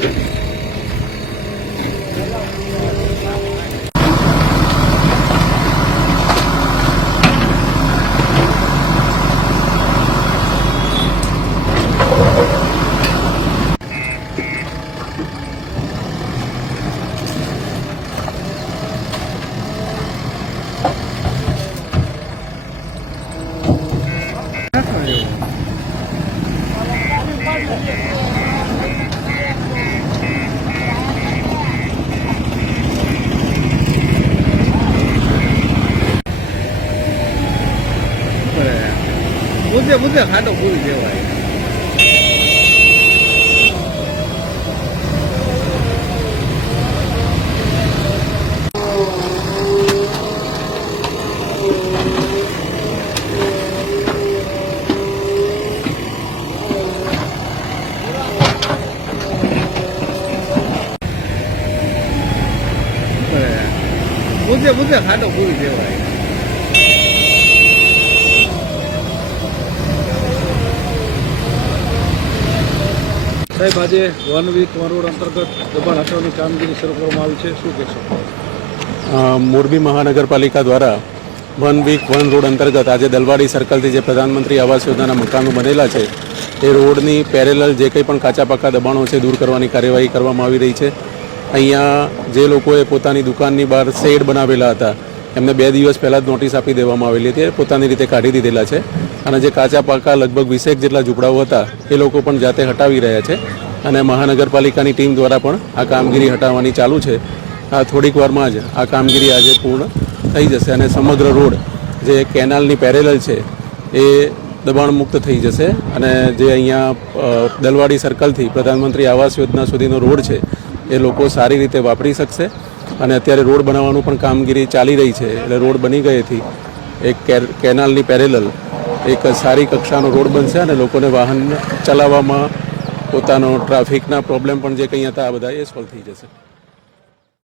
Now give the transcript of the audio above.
Yeah. 不是，还到屋里去玩。对，不是，不是，还到屋里去玩。સાહેબ, આજે one week one road અંતર્ગત દબાણ હટાવવાની કામગીરી શરૂ કરવામાં આવી છે. શું કહેશો? મોરબી મહાનગરપાલિકા દ્વારા વન વીક વન રોડ અંતર્ગત આજે દલવાડી સર્કલથી જે પ્રધાનમંત્રી આવાસ યોજનાના મકાનો બનેલા છે, એ રોડની પેરેલલ જે કંઈ પણ કાચા પાકા દબાણો છે, દૂર કરવાની કાર્યવાહી કરવામાં આવી રહી છે. અહીંયા જે લોકોએ પોતાની દુકાનની બહાર શેડ બનાવેલા હતા, એમને બે દિવસ પહેલાં જ નોટિસ આપી દેવામાં આવેલી હતી પોતાની રીતે કાઢી દીધેલા છે. અને જે કાચા પાકા લગભગ વીસેક જેટલા ઝૂંપડાઓ હતા, એ લોકો પણ જાતે હટાવી રહ્યા છે. અને મહાનગરપાલિકાની ટીમ દ્વારા પણ આ કામગીરી હટાવવાની ચાલુ છે. આ થોડીક વારમાં જ આ કામગીરી આજે પૂર્ણ થઈ જશે અને સમગ્ર રોડ જે કેનાલની પેરેલલ છે, એ દબાણ મુક્ત થઈ જશે. અને જે અહીંયા દલવાડી સર્કલથી પ્રધાનમંત્રી આવાસ યોજના સુધીનો રોડ છે, એ લોકો સારી રીતે વાપરી શકશે. અને અત્યારે રોડ બનાવવાનું પણ કામગીરી ચાલી રહી છે. એટલે રોડ બની ગયેથી એક કેનાલની પેરેલલ એક સારી કક્ષાનો રોડ બનશે અને લોકોને વાહન ચલાવવામાં પોતાનો ટ્રાફિકના પ્રોબ્લેમ પણ જે કંઈ હતા આ બધા એ સોલ્વ થઈ જશે.